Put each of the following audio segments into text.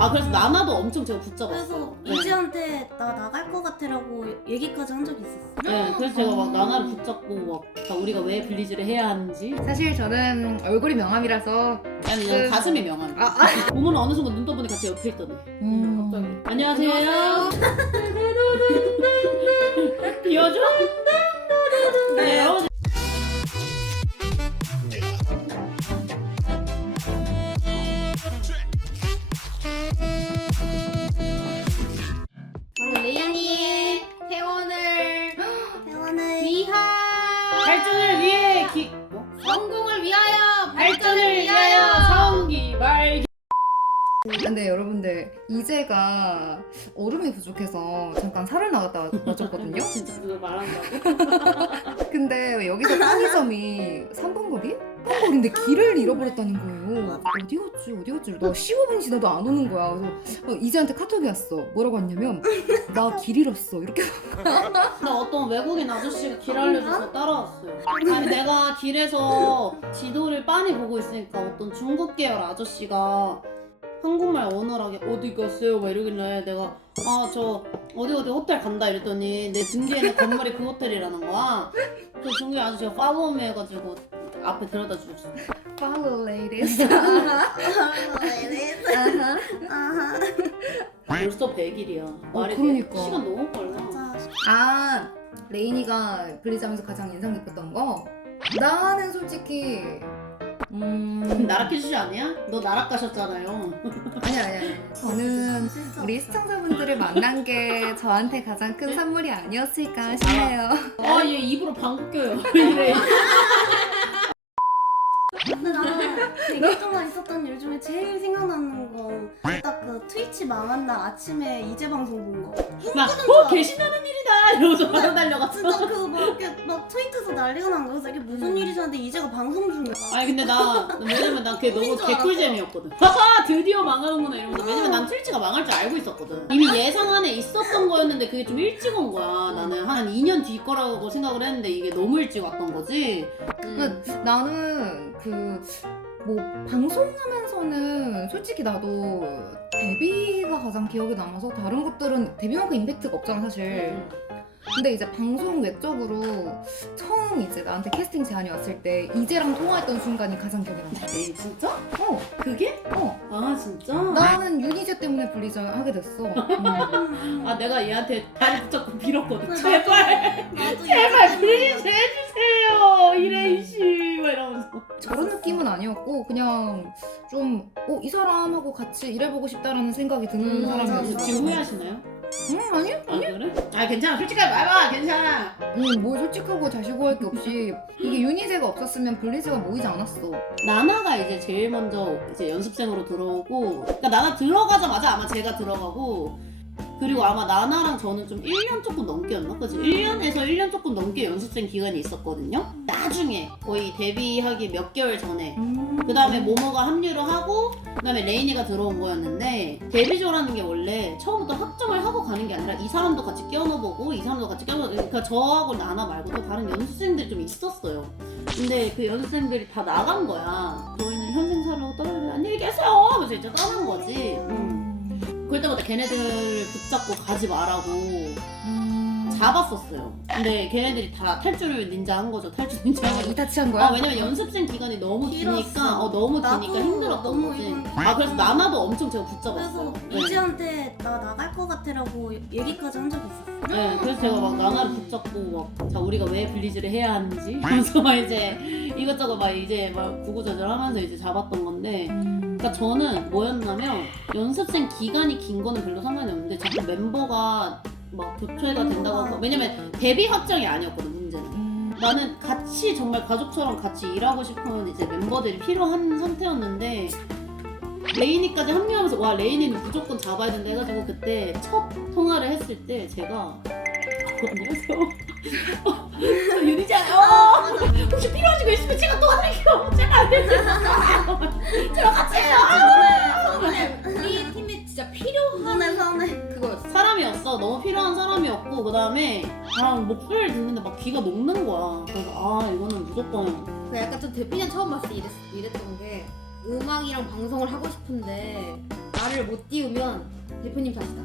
아 그래서 나나도 엄청 제가 붙잡았어요. 그래서 이지한테 나 나갈 것 같아라고 얘기까지 한 적이 있었어. 네, 그래서 제가 막 나나를 붙잡고 막 자, 우리가 왜 블리즈를 해야 하는지. 사실 저는 얼굴이 명함이라서 아니 나는 가슴이 명함. 보면 어느 순간 눈 떠보니 같이 옆에 있더니. 갑자기. 안녕하세요. 비워줘. 네, 여러분. 저는 레이아님 태원을 위한 발전을 위해 성공을 위하여 발전을 위하여 성기 말기. 근데 여러분들 이제가 얼음이 부족해서 잠깐 살을 나갔다 와줬거든요. 진짜 그거 말한다고? 근데 여기서 편의점이 3분 거리? 3분 거리인데 길을 잃어버렸다는 거예요. 어디 갔지? 나 15분 지나도 안 오는 거야. 그래서 이제한테 카톡이 왔어. 뭐라고 왔냐면 나 길 잃었어. 이렇게. 나 어떤 외국인 아저씨가 길 알려줘서 따라왔어요. 아니 내가 길에서 지도를 빤히 보고 있으니까 어떤 중국 계열 아저씨가 한국말 어눌하게 어디 갔어요? 막 이러길래 내가 아 저 어디 호텔 간다 이랬더니 내 등 뒤에는 건물이 그 호텔이라는 거야. 그 중국 아저씨가 팔로우미 해가지고 앞에 데려다 주셨어. Follow ladies. 벌써 100일이야. 말이 돼. 그러니까. 시간 너무 빨라. 아, 레이니가 블리자면서 가장 인상 깊었던 거? 나는 솔직히 나락해주지 아니야? 너 나락 가셨잖아요. 아니. 저는 우리 시청자분들을 만난 게 저한테 가장 큰 선물이 아니었을까 싶네요. 아 얘 입으로 방귀 껴요. 이래. 근데 나는 100일 동안 있었던 일 중에 제일 생각나는 건 딱 그 트위치 망한 날 아침에 이재 방송 본 거. 막 계신다는 일이다 이러면서 바로 달려갔어. 진짜 그 막 이렇게 막 트위터에서 난리가 난 거여서 이게 무슨 일이지 하는데 이재가 방송 중이야. 아니 근데 나 왜냐면 난 그게 너무 꿈인 줄 개꿀잼이었거든. 하하 드디어 망하는구나 이러면서. 왜냐면 난 트위치가 망할 줄 알고 있었거든. 이미 예상 안에 있었던 거였는데 그게 좀 일찍 온 거야. 나는 한 2년 뒤 거라고 생각을 했는데 이게 너무 일찍 왔던 거지. 나는 뭐 방송하면서는 솔직히 나도 데뷔가 가장 기억에 남아서 다른 것들은 데뷔만큼 임팩트가 없잖아 사실. 근데 이제 방송 외적으로 처음 이제 나한테 캐스팅 제안이 왔을 때 이제랑 통화했던 순간이 가장 기억에 남아. 에이 진짜? 그게? 아 진짜? 나는 유니제 때문에 블리자 하게 됐어. 아 내가 얘한테 다리 붙잡고 빌었거든. 나도. 제발 나도 제발 이재 블리즈 때문에 해주세요 이래이씨 막 이러면서. 저런 느낌은 아니었고 그냥 좀 이 사람하고 같이 일해보고 싶다라는 생각이 드는 맞아, 사람이었어. 맞아. 지금 후회하시나요? 아니? 아 그래? 아 괜찮아 솔직하게 말해봐 괜찮아. 뭘 솔직하고 자시고 할 게 없이 이게 유니제가 없었으면 블리즈가 모이지 않았어. 나나가 이제 제일 먼저 이제 연습생으로 들어오고, 그러니까 나나 들어가자마자 아마 제가 들어가고, 그리고 아마 나나랑 저는 좀 1년 조금 넘게였나? 그치? 1년에서 1년 조금 넘게 연습생 기간이 있었거든요? 나중에 거의 데뷔하기 몇 개월 전에 그 다음에 모모가 합류를 하고 그 다음에 레이니가 들어온 거였는데, 데뷔조라는 게 원래 처음부터 확정을 하고 가는 게 아니라 이 사람도 같이 껴넣어보고 이 사람도 같이 껴넣어보고, 그러니까 저하고 나나 말고 또 다른 연습생들이 좀 있었어요. 근데 그 연습생들이 다 나간 거야. 저희는 현생사로 떨어지면 안녕히 계세요 하면서 이제 떠난 거지. 그럴 때마다 걔네들 붙잡고 가지 말라고 잡았었어요. 근데 걔네들이 다 탈출 닌자 한 거죠. 탈출 닌자 한 거죠. 이타치한 거야? 왜냐면 연습생 기간이 너무 기니까 길었어. 너무 나도 기니까 힘들었던 너무 거지. 힘들어. 아 그래서 나나도 엄청 제가 붙잡았어요. 그래서 이재한테 나 나갈 것 같아라고 얘기까지 한 적이 있었어. 네, 그래서 제가 막 나나를 붙잡고 막 자 우리가 왜 블리즈를 해야 하는지 그래서 막 이제 이것저것 막 이제 막 구구절절하면서 이제 잡았던 건데. 그러니까 저는 뭐였냐면 연습생 기간이 긴 거는 별로 상관이 없는데 자꾸 멤버가 막 교체가 된다고 해서, 왜냐면 데뷔 확정이 아니었거든 문제는. 나는 같이 정말 가족처럼 같이 일하고 싶은 이제 멤버들이 필요한 상태였는데 레이니까지 합류하면서 와 레이니는 무조건 잡아야 된다 해가지고 그때 첫 통화를 했을 때 제가 안녕하세요 저 유니잖아요. 혹시 필요하신 거 있으면 제가 도와드릴게요. 제발 제가 같이 해요. 우리 팀에 진짜 필요한 선해. 그거였어. 사람이었어. 너무 필요한 사람이었고 그 다음에 목소리를 듣는데 막 귀가 녹는 거야. 그래서 이거는 무조건 그 약간 좀 데뷔년 처음 봤을 때 이랬던 게 음악이랑 방송을 하고 싶은데 나를 못 띄우면 대표님 탓이다.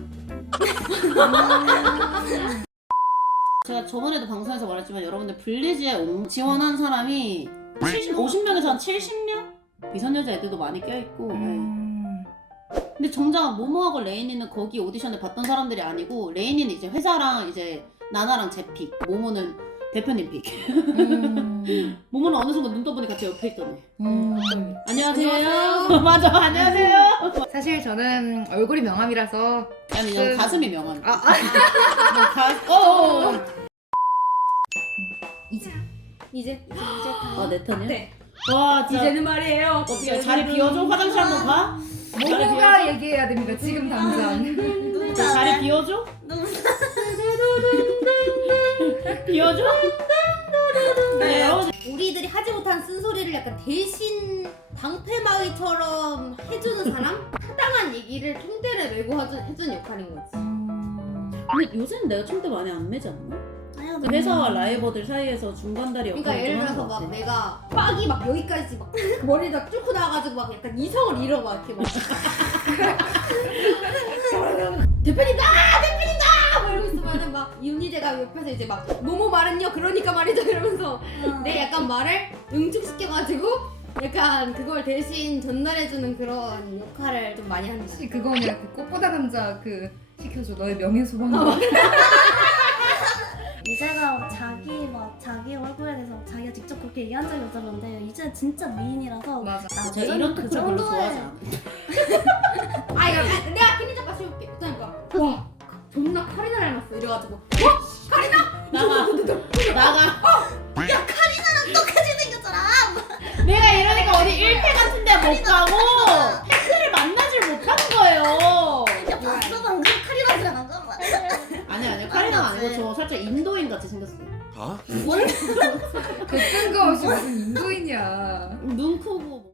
제가 저번에도 방송에서 말했지만 여러분들 블리즈에 지원한 사람이 50명에서 한 70명? 미성년자 애들도 많이 껴있고 근데 정작 모모하고 레인이는 거기 오디션을 봤던 사람들이 아니고 레인이는 이제 회사랑 이제 나나랑 제 픽, 모모는 대표님 픽. 모모는 어느 순간 눈 떠보니까 제 옆에 있더니 안녕하세요. 맞아, 안녕하세요. 사실 저는 얼굴이 명함이라서 아니 그냥 가슴이 명함. 이제 내 턴이야? 네. 와 진짜 이제는 말이에요. 어떻게 자리 비워줘? 화장실 한번 가? 모모가 얘기해야 됩니다. 지금 당장. 자리 비워줘? 비워줘? 네, 여러분 우리들이 하지 못한 쓴소리를 약간 대신 방패막이처럼 해주는 사람? 타당한 얘기를 총대를 메고 해주는 역할인 거지. 근데 요새는 내가 총대 많이 안 매지 않나? 아니요, 회사와 라이버들 사이에서 중간다리 그러니까 역할을 예를 좀 하는 들어서 것 막 같아. 내가 빡이 막 여기까지 막 머리에다 뚫고 나와가지고 막 약간 이성을 잃어 막 이렇게 막 대표님다! 대표님다! 막 이러고 있으면은 막 윤희재가 옆에서 이제 막 뭐뭐 말은요 그러니까 말이죠 이러면서 내 약간 말을 응축시켜가지고 약간 그걸 대신 전달해주는 그런 역할을 좀 많이 하는 것 같아. 혹시 그거는 그 꽃보다 남자 그 시켜줘 너의 명예소방관. 이제가 자기 얼굴에 대해서 자기가 직접 그렇게 얘기한 적이 없었는데 이제 진짜 미인이라서 맞아. 나 제가 예전에 이런 토크를 별로 좋아하지 않아. 아 이거 내가 기린 작가 씌울게. 그러니까 와 존나 카리나 닮았어 이래가지고 나가. 똑같이 생겼잖아. 내가 이러니까 어디 1패 같은 데 못 가고 팬들을 만나질 못하는 거예요. 야 봤어 방금 카리나랑 안 가면 아니야. 카리나 아니고 저 살짝 인도인 같이 생겼어요. 그 뜬금없이 무슨 인도인이야. 눈 크고.